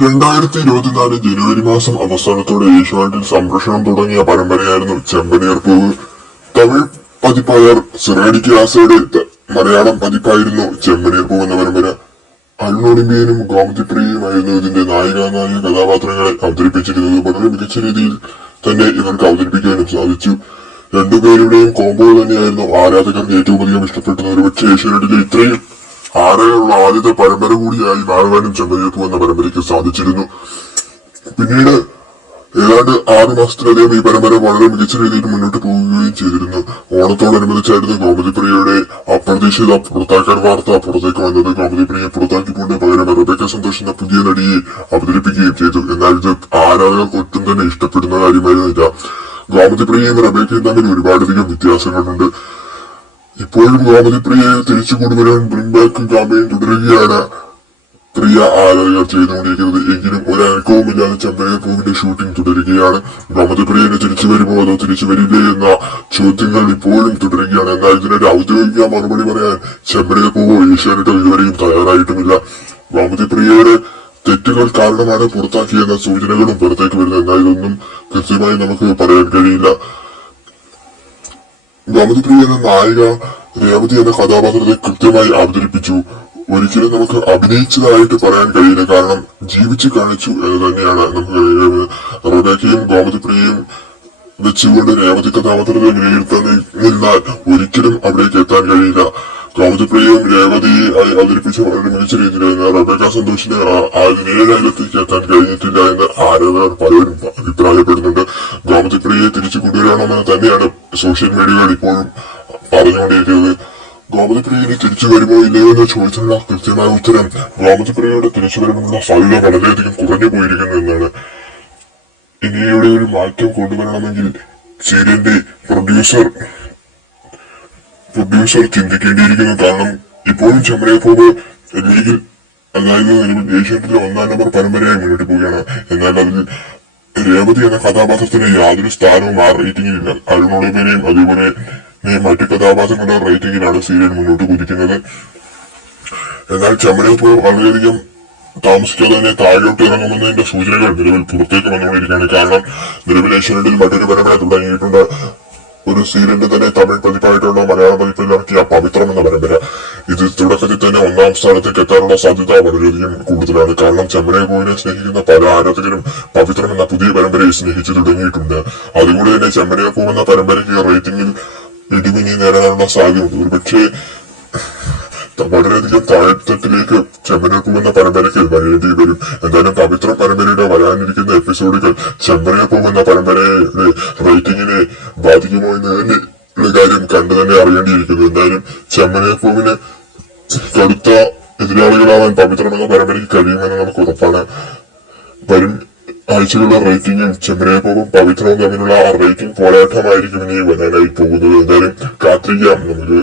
2024 ജനുവരി മാസം അവസാനത്തോടെ ഏഷ്യാനെറ്റിൽ സംപ്രേഷണം തുടങ്ങിയ പരമ്പരയായിരുന്നു ചെമ്പനീർ പൂവ്. തമിഴ് പതിപ്പായ സിറാഡിക്ക് ആസയുടെ മലയാളം പതിപ്പായിരുന്നു ചെമ്പനീർ പൂവ് എന്ന പരമ്പര. അരുണൊളിമ്പിയനും ഗോമതിപ്രിയയുമായിരുന്നു ഇതിന്റെ നായിക കഥാപാത്രങ്ങളെ അവതരിപ്പിച്ചിരുന്നത്. വളരെ മികച്ച രീതിയിൽ തന്നെ ഇവർക്ക് അവതരിപ്പിക്കാനും സാധിച്ചു. രണ്ടുപേരുടെയും കോംബോ തന്നെയായിരുന്നു ആരാധകർക്ക് ഏറ്റവും അധികം ഇഷ്ടപ്പെട്ടത്. ഒരുപക്ഷെ ഏഷ്യാനെറ്റിലെ ഇത്രയും ആരെയുള്ള ആദ്യത്തെ പരമ്പര കൂടിയായി മാറുവാനും ചെമ്പനീർ പൂവ് എന്ന പരമ്പരയ്ക്ക് സാധിച്ചിരുന്നു. പിന്നീട് ഏതാണ്ട് 6 മാസത്തിലധികം ഈ പരമ്പര വളരെ മികച്ച രീതിയിൽ മുന്നോട്ട് പോവുകയും ചെയ്തിരുന്നു. ഓണത്തോടനുബന്ധിച്ചായിരുന്നു ഗോമതിപ്രിയയുടെ അപ്രതീക്ഷിത പുറത്താക്കൽ വാർത്ത പുറത്തേക്ക് വന്നത്. ഗോമതിപ്രിയയെ പുറത്താക്കിക്കൊണ്ട് പകരം റബേക്ക സന്തോഷ് എന്ന പുതിയ നടിയെ അവതരിപ്പിക്കുകയും ചെയ്തു. എന്നാൽ ഇത് ആരാധകർക്ക് ഒട്ടും തന്നെ ഇഷ്ടപ്പെടുന്ന കാര്യമായിരുന്നില്ല. ഗോമതിപ്രിയയും റബേക്കയും തമ്മിൽ ഒരുപാടധികം വ്യത്യാസങ്ങളുണ്ട്. ഇപ്പോഴും ഗോമതിപ്രിയയെ തിരിച്ചു കൊണ്ടുവരാൻ ബ്രിങ് ബാക്ക് ക്യാമ്പയിൻ തുടരുകയാണ് പ്രിയ ആരാധകർ ചെയ്തുകൊണ്ടിരിക്കുന്നത്. എങ്കിലും ഒരനക്കവുമില്ലാതെ ചെമ്പനീർ പൂവിന്റെ ഷൂട്ടിംഗ് തുടരുകയാണ്. ഗോമതിപ്രിയന് തിരിച്ചു വരുമോ അതോ തിരിച്ചു വരില്ലേ എന്ന ചോദ്യങ്ങൾ ഇപ്പോഴും തുടരുകയാണ്. എന്നാൽ ഇതിനൊരു ഔദ്യോഗിക മറുപടി പറയാൻ ചെമ്പനീർ പൂവോ ഏഷ്യാനെറ്റോ ഇതുവരെയും തയ്യാറായിട്ടുമില്ല. ഗോമതിപ്രിയയുടെ തെറ്റുകൾ കാരണമാണ് പുറത്താക്കിയെന്ന സൂചനകളും പുറത്തേക്ക് വരുന്നത്. എന്നാൽ ഇതൊന്നും കൃത്യമായി നമുക്ക് പറയാൻ കഴിയില്ല. ഗോമതിപ്രിയ എന്ന നായിക രേവതി എന്ന കഥാപാത്രത്തെ കൃത്യമായി അവതരിപ്പിച്ചു. ഒരിക്കലും നമുക്ക് അഭിനയിച്ചതായിട്ട് പറയാൻ കഴിയില്ല, കാരണം ജീവിച്ചു കാണിച്ചു എന്ന് തന്നെയാണ് നമുക്ക് കഴിയുന്നത്. റബേക്കയും ഗോമതിപ്രിയയും വെച്ചുകൊണ്ട് രേവതി കഥാപാത്രത്തെ വിലയിരുത്താൻ നിന്നാൽ ഒരിക്കലും അവിടേക്ക് എത്താൻ കഴിയില്ല. ഗോമതിപ്രിയയും രേവതിയെ അവതരിപ്പിച്ച വളരെ മികച്ച രീതിയിലായിരുന്നു. റബേക്ക സന്തോഷിന് ആ നിലയിലേക്ക് എത്താൻ കഴിഞ്ഞിട്ടില്ല എന്ന് ആരാധകർ പലരും അഭിപ്രായപ്പെടുന്നുണ്ട്. ഗോമതിപ്രിയയെ തിരിച്ചു കൊണ്ടുവരണമെന്ന് തന്നെയാണ് സോഷ്യൽ മീഡിയകൾ ഇപ്പോഴും പറഞ്ഞുകൊണ്ടിരിക്കുന്നത്. ഗോമതിപ്രിയന് തിരിച്ചു വരുമോ ഇല്ലയോ എന്ന് ചോദിച്ചുള്ള കൃത്യമായ ഉത്തരം ഗോമതിപ്രിയയുടെ തിരിച്ചുവരവിനുള്ള സാധ്യത വളരെയധികം കുറഞ്ഞു പോയിരിക്കുന്നു എന്നാണ്. ഇനിയുടെ ഒരു മാറ്റം കൊണ്ടുവരണമെങ്കിൽ സീരിയലിന്റെ പ്രൊഡ്യൂസർ ചിന്തിക്കേണ്ടിയിരിക്കുന്നു. കാരണം ഇപ്പോഴും ചെമ്പനീർ പൂവ് ലീഗിൽ, അതായത് ഏഷ്യാനെറ്റിലെ 1-ാം നമ്പർ പരമ്പരയായി മുന്നോട്ട് പോവുകയാണ്. എന്നാൽ അതിൽ രേവതി എന്ന കഥാപാത്രത്തിന് യാതൊരു സ്ഥാനവും ആ റേറ്റിംഗിലില്ല. അരുണൊളിമ്പിയനെയും അതുപോലെ മറ്റു കഥാപാത്രങ്ങളുടെ റേറ്റിംഗിലാണ് സീരിയൽ മുന്നോട്ട് കുതിക്കുന്നത്. എന്നാൽ ചെമ്പനീർ പൂവ് വളരെയധികം താമസിക്കാതെ തന്നെ താഴോട്ട് ഇറങ്ങുമെന്നതിന്റെ സൂചനകൾ നിലവിൽ പുറത്തേക്ക് വന്നുകൊണ്ടിരിക്കുകയാണ്. കാരണം നിലവിൽ ഏഷ്യാനെറ്റിൽ മറ്റൊരു പരമ്പര തുടങ്ങിയിട്ടുണ്ട്. ഒരു സീരിയലിന്റെ തന്നെ തമിഴ് പതിപ്പായിട്ടുള്ള മലയാള പതിപ്പിൽ ഇറക്കിയ പവിത്രം എന്ന പരമ്പര. ഇത് തുടക്കത്തിൽ തന്നെ 1-ാം സ്ഥാനത്തേക്ക് എത്താനുള്ള സാധ്യത വളരെയധികം കൂടുതലാണ്. കാരണം ചെമ്പനീർ പൂവിനെ സ്നേഹിക്കുന്ന പല ആരാധകരും പവിത്രം എന്ന പുതിയ പരമ്പരയെ സ്നേഹിച്ചു തുടങ്ങിയിട്ടുണ്ട്. അതുകൊണ്ട് തന്നെ ചെമ്പനീർ പൂവ് എന്ന പരമ്പരയ്ക്ക് റേറ്റിംഗിൽ ഇടിമിനി നേടാനുള്ള സാധ്യതയുണ്ട്. ഒരുപക്ഷെ വളരെയധികം താഴ്ത്തട്ടിലേക്ക് ചെമ്പനീർ പൂവ് എന്ന പരമ്പരയ്ക്ക് വരേണ്ടി വരും. എന്തായാലും പവിത്രം പരമ്പരയുടെ വരാനിരിക്കുന്ന എപ്പിസോഡുകൾ ചെമ്പനീർ പൂവ് എന്ന പരമ്പരയുടെ റേറ്റിംഗിനെ ബാധിക്കുമോ എന്ന് തന്നെ ഉള്ള കാര്യം കണ്ടു തന്നെ അറിയേണ്ടിയിരിക്കുന്നു. എന്തായാലും ചെമ്പനീർ പൂവിന് കടുത്ത എതിരാളികളാവാൻ പവിത്രം എന്ന പരമ്പരയ്ക്ക് കഴിയുമെന്ന് നമുക്ക് ഉറപ്പാണ്. വരും ആഴ്ചകളുടെ റേറ്റിംഗും ചെമ്പനീർ പൂവും പവിത്രവും തമ്മിലുള്ള ആ റേറ്റിംഗ് പോരാട്ടമായിരിക്കും ഇനി വരാനായി പോകുന്നത്. എന്തായാലും കാത്തിരിക്കാം നമുക്ക്.